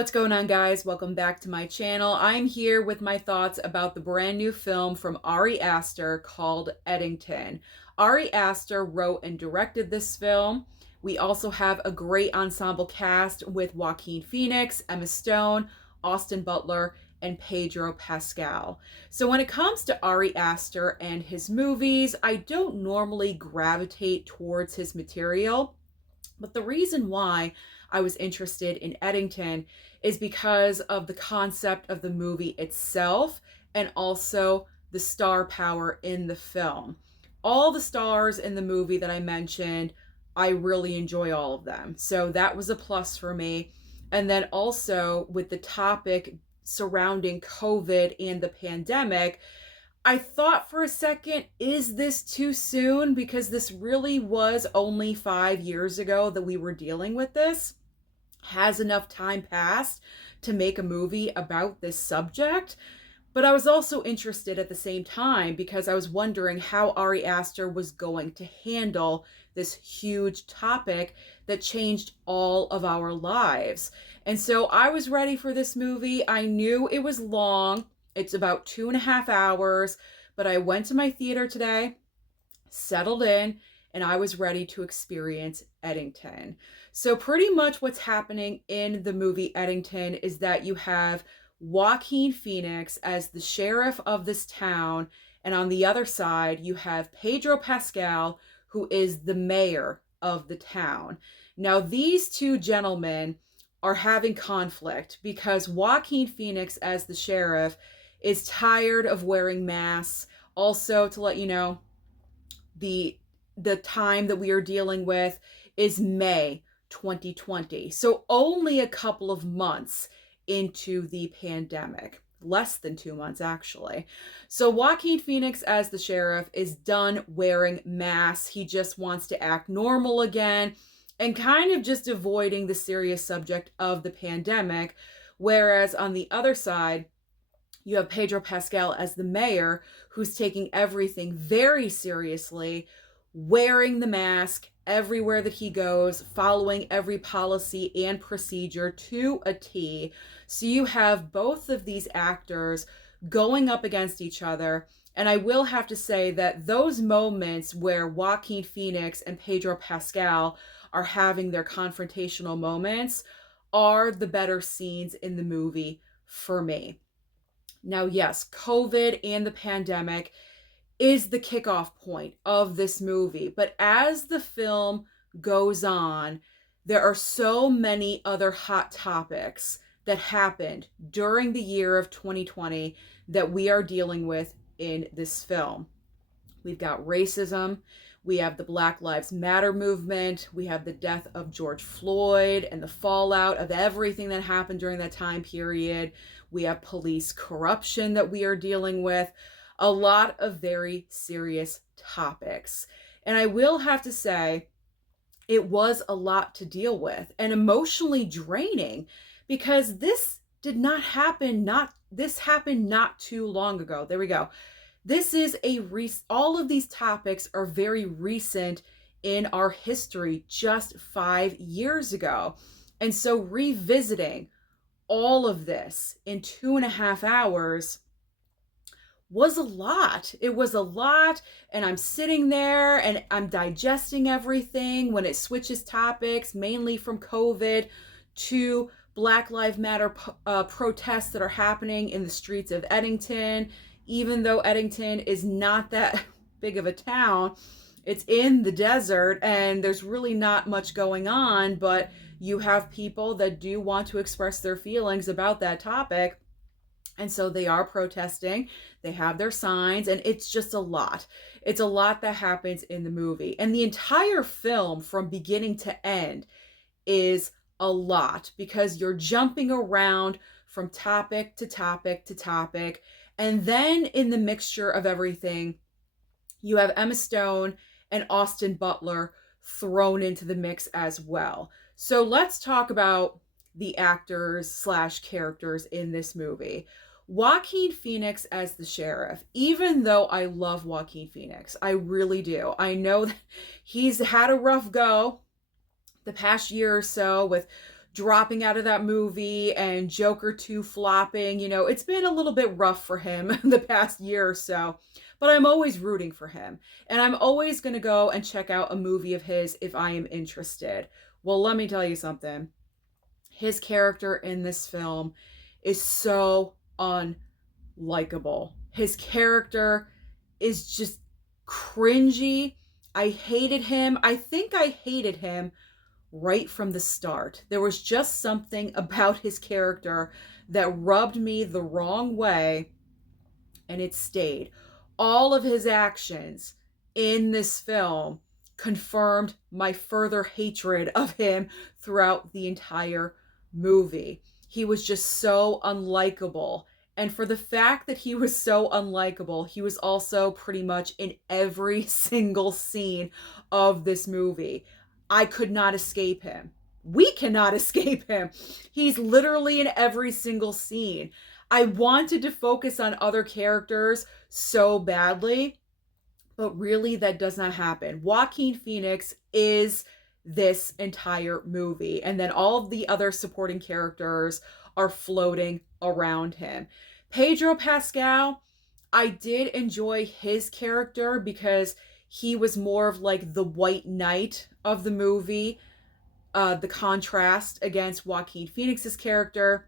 What's going on, guys? Welcome back to my channel. I'm here with my thoughts about the brand new film from Ari Aster called Eddington. Ari Aster wrote and directed this film. We also have a great ensemble cast with Joaquin Phoenix, Emma Stone, Austin Butler, and Pedro Pascal. So when it comes to Ari Aster and his movies, I don't normally gravitate towards his material. But the reason why I was interested in Eddington is because of the concept of the movie itself and also the star power in the film. All the stars in the movie that I mentioned, I really enjoy all of them. So that was a plus for me. And then also with the topic surrounding COVID and the pandemic, I thought for a second, is this too soon? Because this really was only 5 years ago that we were dealing with this. Has enough time passed to make a movie about this subject? But I was also interested at the same time because I was wondering how Ari Aster was going to handle this huge topic that changed all of our lives. And so I was ready for this movie. I knew it was long. It's about 2.5 hours, but I went to my theater today, settled in, and I was ready to experience Eddington. So pretty much what's happening in the movie Eddington is that you have Joaquin Phoenix as the sheriff of this town, and on the other side, you have Pedro Pascal, who is the mayor of the town. Now, these two gentlemen are having conflict because Joaquin Phoenix as the sheriff is tired of wearing masks. Also, to let you know, the time that we are dealing with is May 2020. So only a couple of months into the pandemic. Less than 2 months, actually. So Joaquin Phoenix as the sheriff is done wearing masks. He just wants to act normal again and kind of just avoiding the serious subject of the pandemic. Whereas on the other side, you have Pedro Pascal as the mayor, who's taking everything very seriously, wearing the mask everywhere that he goes, following every policy and procedure to a T. So you have both of these actors going up against each other. And I will have to say that those moments where Joaquin Phoenix and Pedro Pascal are having their confrontational moments are the better scenes in the movie for me. Now, yes, COVID and the pandemic is the kickoff point of this movie. But as the film goes on, there are so many other hot topics that happened during the year of 2020 that we are dealing with in this film. We've got racism. We have the Black Lives Matter movement. We have the death of George Floyd and the fallout of everything that happened during that time period. We have police corruption that we are dealing with. A lot of very serious topics. And I will have to say, it was a lot to deal with and emotionally draining because this happened not too long ago. There we go. This is all of these topics are very recent in our history, just 5 years ago. And so revisiting all of this in 2.5 hours was a lot. It was a lot, and I'm sitting there and I'm digesting everything when it switches topics, mainly from COVID to Black Lives Matter protests that are happening in the streets of Eddington. Even though Eddington is not that big of a town, it's in the desert and there's really not much going on, but you have people that do want to express their feelings about that topic. And so they are protesting, they have their signs, and it's just a lot. It's a lot that happens in the movie. And the entire film from beginning to end is a lot because you're jumping around from topic to topic to topic. And then in the mixture of everything, you have Emma Stone and Austin Butler thrown into the mix as well. So let's talk about the actors / characters in this movie. Joaquin Phoenix as the sheriff, even though I love Joaquin Phoenix, I really do. I know that he's had a rough go the past year or so with dropping out of that movie and Joker 2 flopping. It's been a little bit rough for him the past year or so, but I'm always rooting for him. And I'm always going to go and check out a movie of his if I am interested. Well, let me tell you something. His character in this film is so unlikable. His character is just cringy. I hated him. I think I hated him right from the start. There was just something about his character that rubbed me the wrong way, and it stayed. All of his actions in this film confirmed my further hatred of him throughout the entire movie. He was just so unlikable. And for the fact that he was so unlikable, he was also pretty much in every single scene of this movie. I could not escape him. We cannot escape him. He's literally in every single scene. I wanted to focus on other characters so badly, but really that does not happen. Joaquin Phoenix is this entire movie, and then all of the other supporting characters are floating around him. Pedro Pascal, I did enjoy his character because he was more of like the white knight of the movie, the contrast against Joaquin Phoenix's character,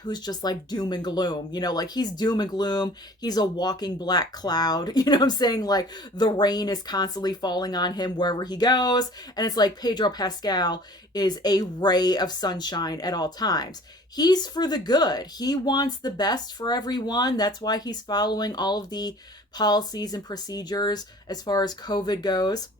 who's just like doom and gloom, like he's doom and gloom. He's a walking black cloud, you know what I'm saying? Like the rain is constantly falling on him wherever he goes. And it's like Pedro Pascal is a ray of sunshine at all times. He's for the good. He wants the best for everyone. That's why he's following all of the policies and procedures as far as COVID goes.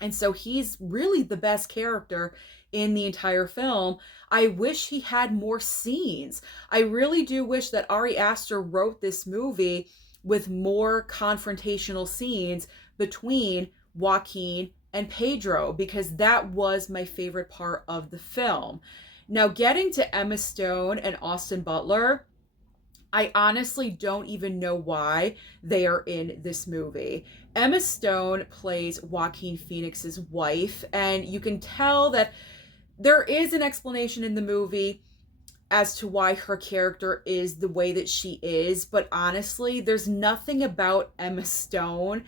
And so he's really the best character in the entire film. I wish he had more scenes. I really do wish that Ari Aster wrote this movie with more confrontational scenes between Joaquin and Pedro, because that was my favorite part of the film. Now, getting to Emma Stone and Austin Butler, I honestly don't even know why they are in this movie. Emma Stone plays Joaquin Phoenix's wife, and you can tell that there is an explanation in the movie as to why her character is the way that she is, but honestly, there's nothing about Emma Stone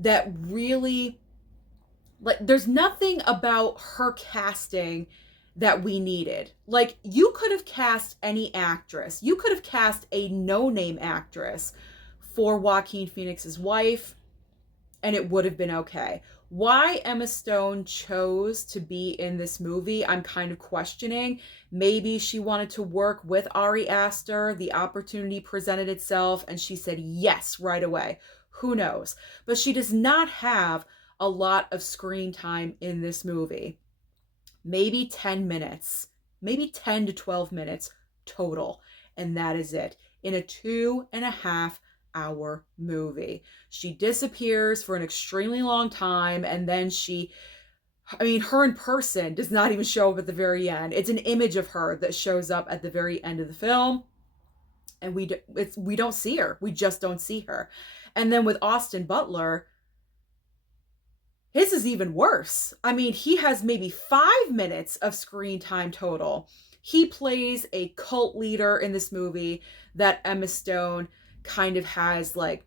that really, like, there's nothing about her casting that we needed. Like, you could have cast any actress. You could have cast a no-name actress for Joaquin Phoenix's wife, and it would have been okay. Why Emma Stone chose to be in this movie, I'm kind of questioning. Maybe she wanted to work with Ari Aster. The opportunity presented itself, and she said yes right away. Who knows? But she does not have a lot of screen time in this movie. Maybe 10 minutes, maybe 10 to 12 minutes total. And that is it in a 2.5-hour movie. She disappears for an extremely long time, and then her in person does not even show up at the very end. It's an image of her that shows up at the very end of the film, and we don't see her. We just don't see her. And then with Austin Butler, his is even worse. He has maybe 5 minutes of screen time total. He plays a cult leader in this movie that Emma Stone kind of has like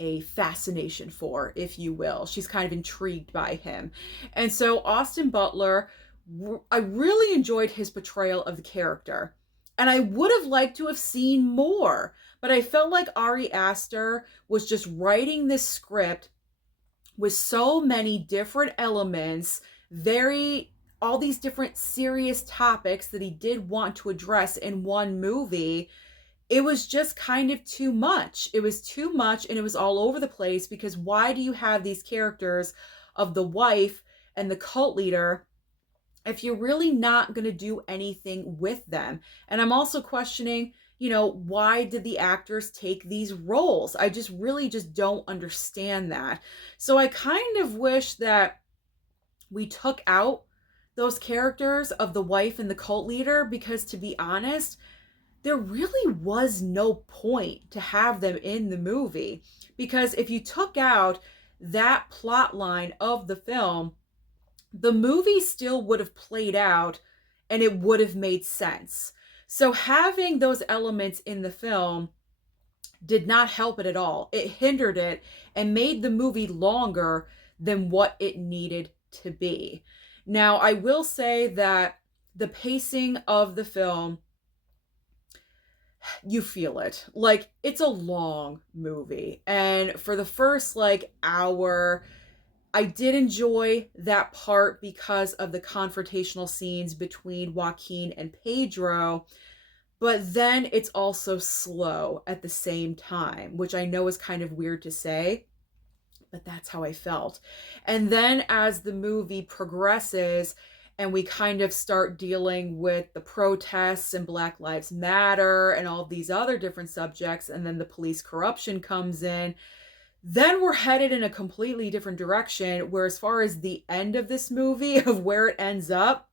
a fascination for, if you will. She's kind of intrigued by him. And so Austin Butler, I really enjoyed his portrayal of the character. And I would have liked to have seen more, but I felt like Ari Aster was just writing this script with so many different elements, all these different serious topics that he did want to address in one movie. It was just kind of too much. It was too much, and it was all over the place, because why do you have these characters of the wife and the cult leader if you're really not going to do anything with them? And I'm also questioning, why did the actors take these roles? I just really don't understand that. So I kind of wish that we took out those characters of the wife and the cult leader, because to be honest, there really was no point to have them in the movie. Because if you took out that plot line of the film, the movie still would have played out and it would have made sense. So having those elements in the film did not help it at all. It hindered it and made the movie longer than what it needed to be. Now, I will say that the pacing of the film, you feel it. Like, it's a long movie. And for the first like hour, I did enjoy that part because of the confrontational scenes between Joaquin and Pedro, but then it's also slow at the same time, which I know is kind of weird to say, but that's how I felt. And then as the movie progresses and we kind of start dealing with the protests and Black Lives Matter and all these other different subjects, and then the police corruption comes in, then we're headed in a completely different direction. Where, as far as the end of this movie, of where it ends up,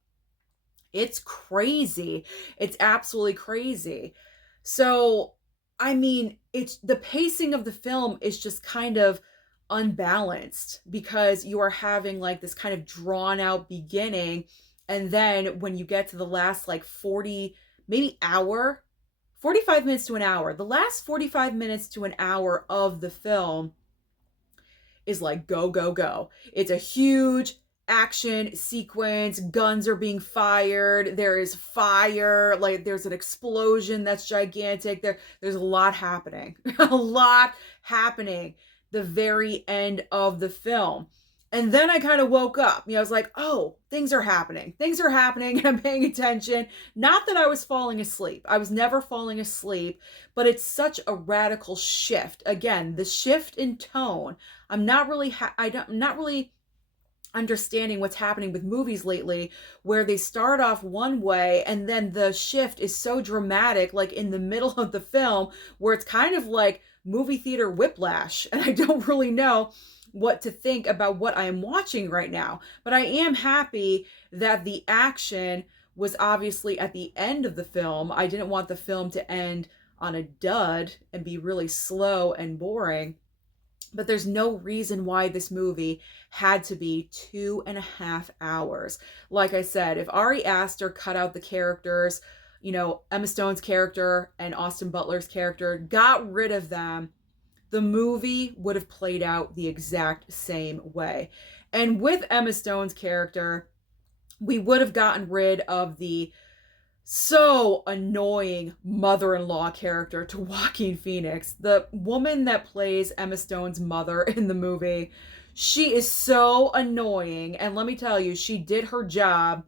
it's crazy. It's absolutely crazy. So, I mean, it's the pacing of the film is just kind of unbalanced because you are having like this kind of drawn out beginning, and then when you get to the last like 40, maybe hour, 45 minutes to an hour, the last 45 minutes to an hour of the film is like go, go, go. It's a huge action sequence. Guns are being fired. There is fire. Like, there's an explosion that's gigantic. There's a lot happening. A lot happening the very end of the film. And then I kind of woke up. I was like, oh, things are happening. Things are happening. And I'm paying attention. Not that I was falling asleep. I was never falling asleep, but it's such a radical shift. Again, the shift in tone. I'm not really understanding what's happening with movies lately, where they start off one way and then the shift is so dramatic, like in the middle of the film, where it's kind of like movie theater whiplash. And I don't really know what to think about what I am watching right now. But I am happy that the action was obviously at the end of the film. I didn't want the film to end on a dud and be really slow and boring. But there's no reason why this movie had to be 2.5 hours. Like I said, if Ari Aster cut out the characters, Emma Stone's character and Austin Butler's character, got rid of them, the movie would have played out the exact same way. And with Emma Stone's character, we would have gotten rid of the so annoying mother-in-law character to Joaquin Phoenix. The woman that plays Emma Stone's mother in the movie, she is so annoying. And let me tell you, she did her job,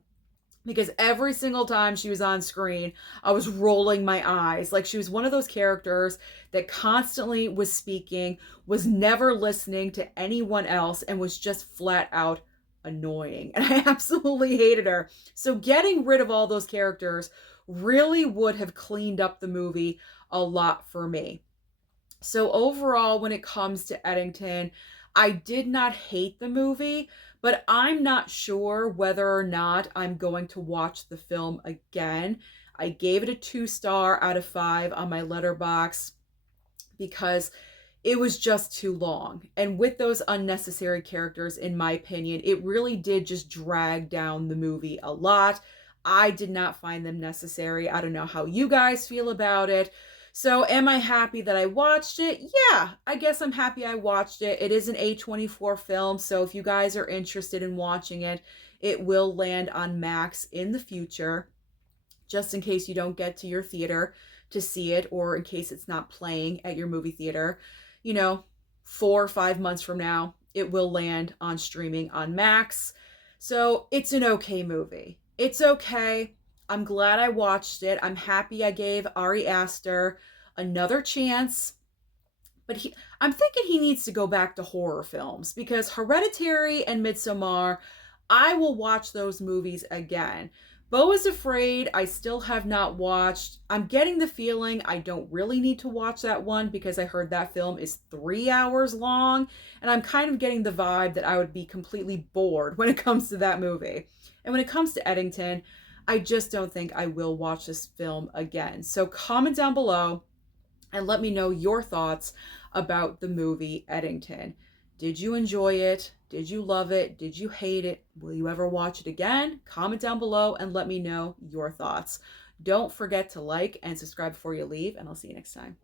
because every single time she was on screen, I was rolling my eyes. Like, she was one of those characters that constantly was speaking, was never listening to anyone else, and was just flat out annoying. And I absolutely hated her. So getting rid of all those characters really would have cleaned up the movie a lot for me. So overall, when it comes to Eddington, I did not hate the movie, but I'm not sure whether or not I'm going to watch the film again. I gave it a 2-star out of 5 on my Letterboxd because it was just too long. And with those unnecessary characters, in my opinion, it really did just drag down the movie a lot. I did not find them necessary. I don't know how you guys feel about it. So am I happy that I watched it? Yeah, I guess I'm happy I watched it. It is an A24 film, so if you guys are interested in watching it, it will land on Max in the future, just in case you don't get to your theater to see it, or in case it's not playing at your movie theater. 4 or 5 months from now, it will land on streaming on Max. So it's an okay movie. It's okay. I'm glad I watched it. I'm happy I gave Ari Aster another chance. But I'm thinking he needs to go back to horror films, because Hereditary and Midsommar, I will watch those movies again. Beau is Afraid, I still have not watched. I'm getting the feeling I don't really need to watch that one, because I heard that film is 3 hours long. And I'm kind of getting the vibe that I would be completely bored when it comes to that movie. And when it comes to Eddington, I just don't think I will watch this film again. So comment down below and let me know your thoughts about the movie Eddington. Did you enjoy it? Did you love it? Did you hate it? Will you ever watch it again? Comment down below and let me know your thoughts. Don't forget to like and subscribe before you leave, and I'll see you next time.